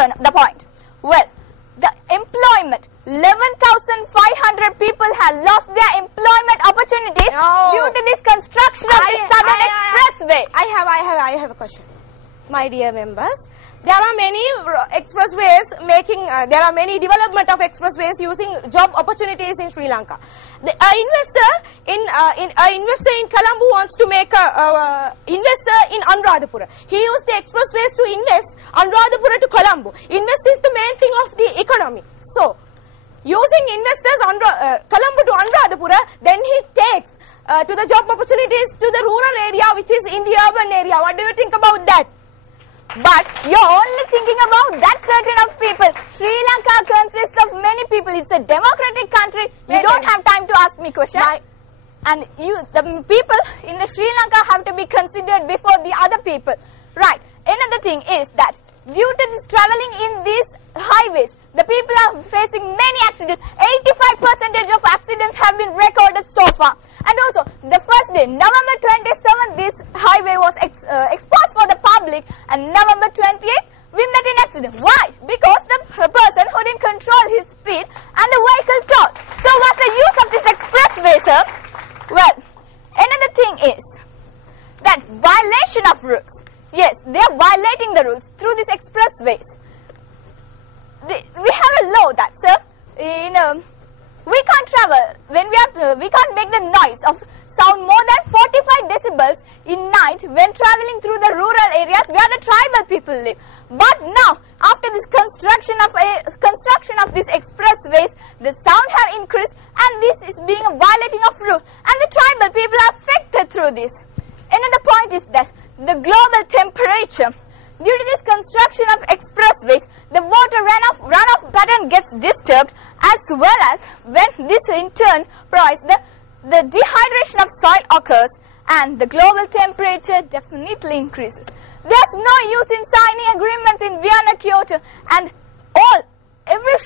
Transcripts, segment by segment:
turn the point. Well, the employment, 11,500 people have lost their employment opportunities due to this construction of the Southern Expressway. I have a question. My dear members, there are many expressways there are many development of expressways using job opportunities in Sri Lanka. An investor in Colombo wants to make a investor in Anuradhapura. He used the expressways to invest Anuradhapura to Colombo. Invest is the main thing of the economy. So, using investors Colombo to Anuradhapura, then he takes to the job opportunities to the rural area, which is in the urban area. What do you think about that? But you're only thinking about that certain of people. Sri Lanka consists of many people. It's a democratic country. You don't have time to ask me questions. And the people in the Sri Lanka have to be considered before the other people. Right. Another thing is that due to this traveling in these highways, the people are facing many accidents. 85% of accidents have been recorded so far. And also, the first day, November 27th, this highway was exposed for the public, and November 28th, we met an accident. Why? Because the person who didn't control his speed and the vehicle stalled. So what's the use of this expressway, sir? Well, another thing is that violation of rules. Yes, they are violating the rules through these expressways. We have a law that, sir, we can't travel when we can't make the noise of sound more than 45 decibels in night when traveling through the rural areas where the tribal people live. But now, after this construction of these expressways, the sound have increased, and this is being a violating of rule, and the tribal people are affected through this. Another point is that the global temperature. Due to this construction of expressways, the water runoff pattern gets disturbed, as well as when this in turn provides the dehydration of soil occurs, and the global temperature definitely increases. There's no use in signing agreements in Vienna, Kyoto, and every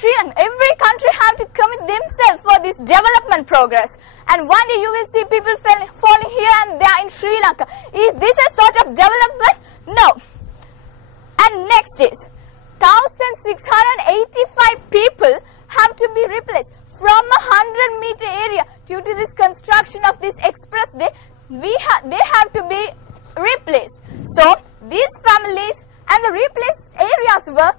country have to commit themselves for this development progress. And one day you will see people falling here and there in Sri Lanka. Is this a sort of development? No. And next is 1,685 people have to be replaced from a 100-meter area due to this construction of this expressway. They have to be replaced. So these families and the replaced areas were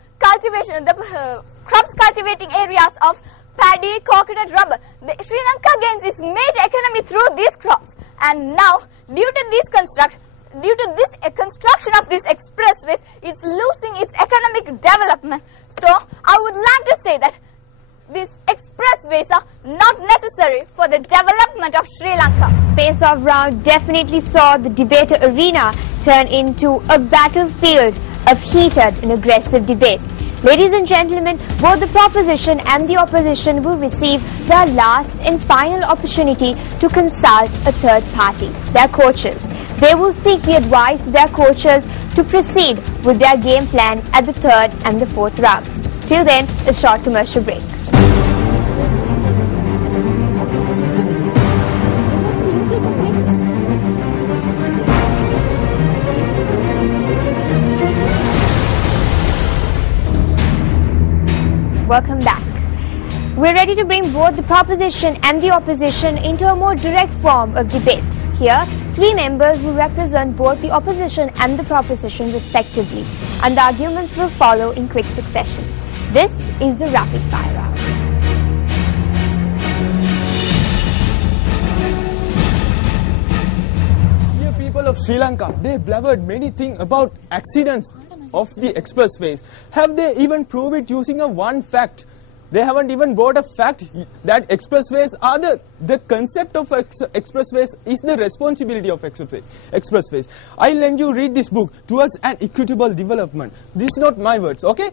crops cultivating areas of paddy, coconut, rubber. Sri Lanka gains its major economy through these crops. And now, due to this construction of these expressways, it's losing its economic development. So I would like to say that these expressways are not necessary for the development of Sri Lanka. Face-off round definitely saw the debate arena turn into a battlefield of heated and aggressive debate. Ladies and gentlemen, both the proposition and the opposition will receive their last and final opportunity to consult a third party, their coaches. They will seek the advice of their coaches to proceed with their game plan at the third and the fourth rounds. Till then, a short commercial break. Welcome back. We're ready to bring both the proposition and the opposition into a more direct form of debate. Here, three members will represent both the opposition and the proposition respectively, and the arguments will follow in quick succession. This is the rapid fire round. Dear people of Sri Lanka, they blabbered many things about accidents of the expressways. Have they even proved it using one fact? They haven't even brought a fact that expressways are the concept of expressways is the responsibility of expressways. I'll lend you read this book, Towards an Equitable Development. This is not my words, okay?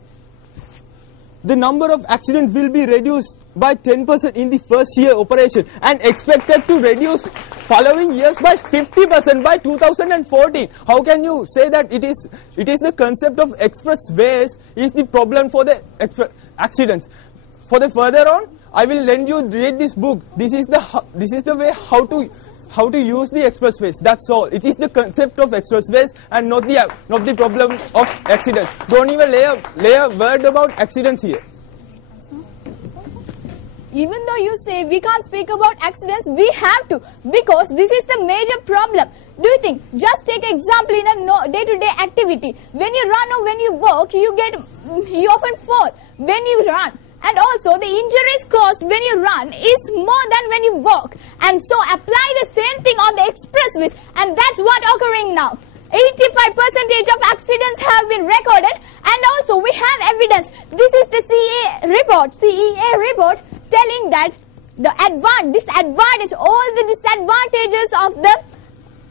The number of accidents will be reduced by 10% in the first year operation and expected to reduce following years by 50% by 2014. How can you say that it is the concept of expressways is the problem for the accidents? For the further on, I will lend you read this book. This is the way how how to use the expressways. That's all. It is the concept of expressways and not the problem of accidents. Don't even lay a word about accidents here. Even though you say we can't speak about accidents, we have to, because this is the major problem. Do you think? Just take example in a day-to-day activity. When you run or when you walk, you often fall when you run. And also the injuries caused when you run is more than when you walk. And so apply the same thing on the expressways, and that's what occurring now. 85% of accidents have been recorded, and also we have evidence. This is the CEA report telling that disadvantage, all the disadvantages of the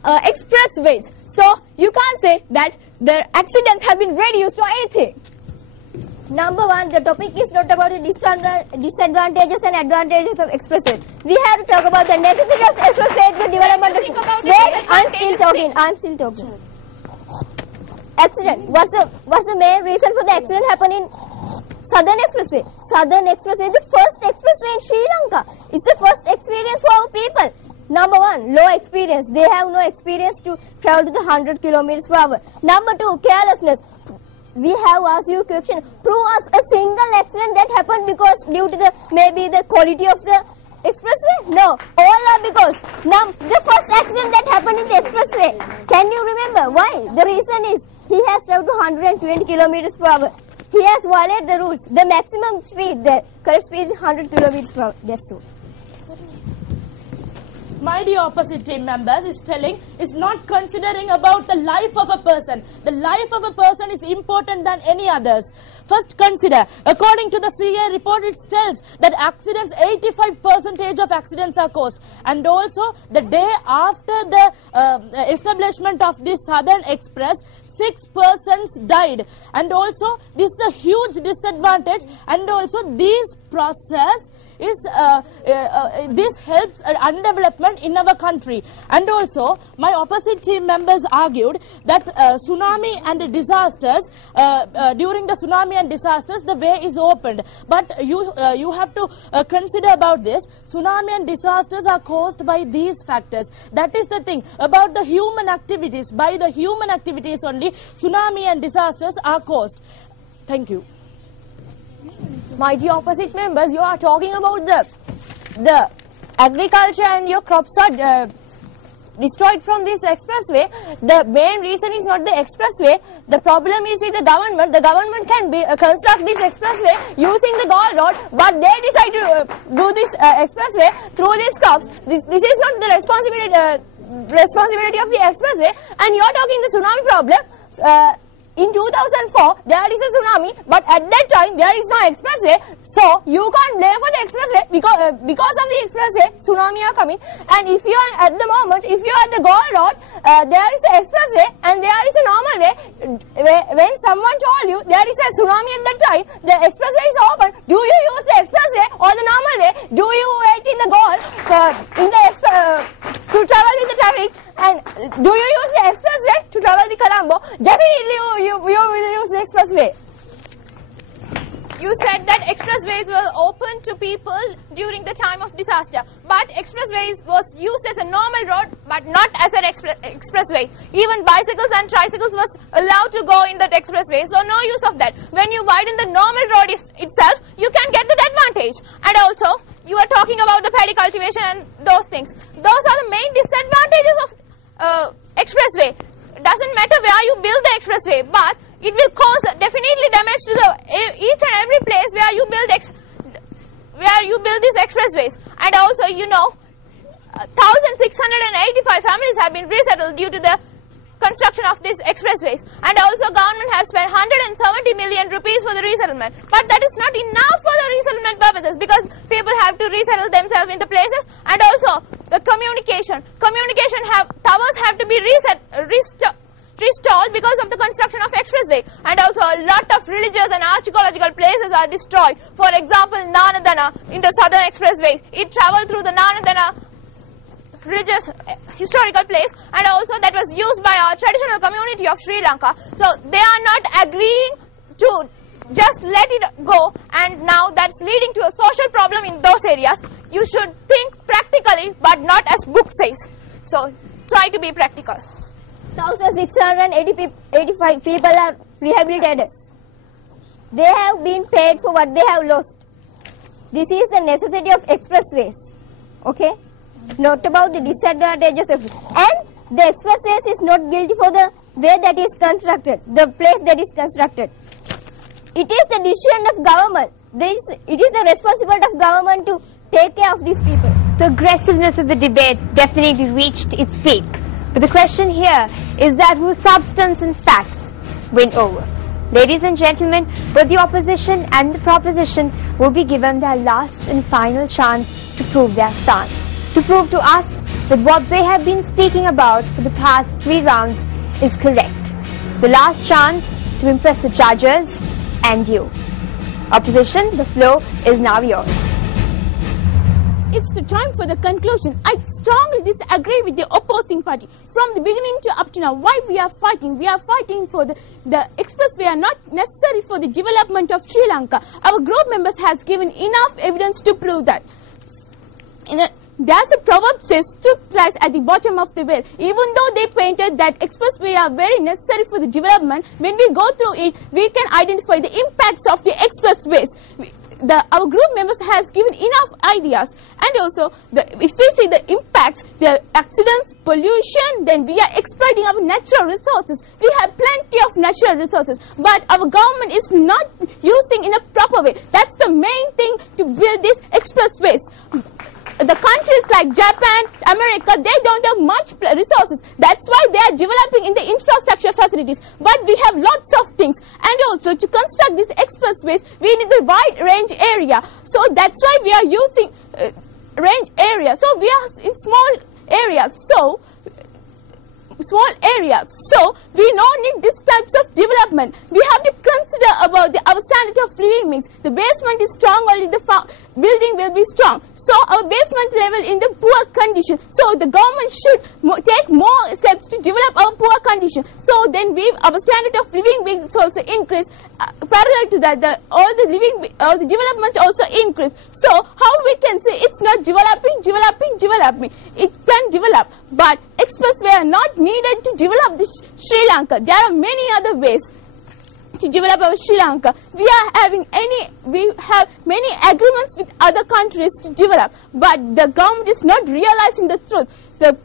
expressways. So you can't say that the accidents have been reduced or anything. Number one, the topic is not about the disadvantages and advantages of expressway. We have to talk about the necessity of expressway, the development of. Wait, I'm still talking. Accident. What's the main reason for the accident happening in Southern Expressway? Southern Expressway is the first expressway in Sri Lanka. It's the first experience for our people. Number one, low experience. They have no experience to travel to the 100 kilometers per hour. Number two, carelessness. We have asked you a question. Prove us a single accident that happened because due to maybe the quality of the expressway? No. All are because the first accident that happened in the expressway. Can you remember why? The reason is he has traveled to 120 kilometers per hour. He has violated the rules. The maximum speed, the correct speed is 100 kilometers per hour. That's all. My dear opposite team members is not considering about the life of a person. The life of a person is important than any others. First consider, according to the CA report, it tells that accidents, 85% of accidents are caused. And also the day after the establishment of this Southern Express, 6 persons died, and also this is a huge disadvantage, and also this process is this helps undevelopment in our country. And also my opposite team members argued that tsunami and disasters, during the tsunami and disasters the way is opened, but you have to consider about this. Tsunami and disasters are caused by these factors. That is the thing about the human activities. By the human activities only tsunami and disasters are caused. Thank you. My dear opposite members, you are talking about the agriculture and your crops are destroyed from this expressway. The main reason is not the expressway. The problem is with the government. The government can construct this expressway using the Galle Road, but they decide to do this expressway through these crops. This is not the responsibility of the expressway. And you are talking the tsunami problem. In 2004, there is a tsunami, but at that time there is no expressway, so you can't blame for the expressway because of the expressway, tsunami are coming. And if you are at the moment, if you are at the Galle Road, there is an expressway and there is a normal way. When someone told you there is a tsunami at that time, the expressway is open. Do you use the expressway or the normal way? Do you wait in the Galle to travel with the traffic? And do you use the expressway to travel the Colombo? Definitely you will use the expressway. You said that expressways were open to people during the time of disaster, but expressways was used as a normal road but not as an expressway. Even bicycles and tricycles was allowed to go in that expressway, so no use of that. When you widen the normal road itself, you can get that advantage. And also, you are talking about the paddy cultivation and those things. Those are the main disadvantages of expressway. Doesn't matter where you build the expressway, but it will cause definitely damage to each and every place where you build these expressways. And also, you know, 1,685 families have been resettled due to the construction of these expressways. And also, government has spent 170 million rupees for the resettlement. But that is not enough for the resettlement purposes, because people have to resettle themselves in the places. And also, the communication towers have to be restored because of the construction of expressway. And also, a lot of religious and archaeological places are destroyed. For example, Nanadana in the Southern Expressway, it traveled through the Nanadana religious historical place, and also that was used by our traditional community of Sri Lanka. So they are not agreeing to just let it go, and now that's leading to a social problem in those areas. You should think practically, but not as book says. So try to be practical. 1,685 people are rehabilitated. They have been paid for what they have lost. This is the necessity of expressways. Okay? Not about the disadvantages of it. And the expressways is not guilty for the way that is constructed, the place that is constructed. It is the decision of government. It is the responsibility of government to take care of these people. The aggressiveness of the debate definitely reached its peak. But the question here is that will substance and facts win over? Ladies and gentlemen, both the opposition and the proposition will be given their last and final chance to prove their stance, to prove to us that what they have been speaking about for the past 3 rounds is correct. The last chance to impress the judges and you. Opposition, the floor is now yours. It's the time for the conclusion. I strongly disagree with the opposing party. From the beginning to up to now, why we are fighting? We are fighting for the expressway are not necessary for the development of Sri Lanka. Our group members has given enough evidence to prove that. There's a proverb says, two flies at the bottom of the well. Even though they painted that expressway are very necessary for the development, when we go through it, we can identify the impacts of the expressways. Our group members has given enough ideas, and also if we see the impacts, the accidents, pollution, then we are exploiting our natural resources. We have plenty of natural resources, but our government is not using in a proper way. That's the main thing to build these expressways. The countries like Japan, America, they don't have much resources. That's why they are developing in the infrastructure facilities. But we have lots of things. And also to construct these expressways, we need the wide range area. So that's why we are using range area. So we are in small areas. So we don't need these types of development. We have to consider about our standard of living means the basement is strong, only the building will be strong. So our basement level in the poor condition. So the government should take more steps to develop our poor condition. So then our standard of living will also increase. Parallel to that, all the developments also increase. So how we can say it's not developing? It can develop, but expressway are not needed to develop Sri Lanka. There are many other ways to develop our Sri Lanka. We have many agreements with other countries to develop, but the government is not realizing the truth. The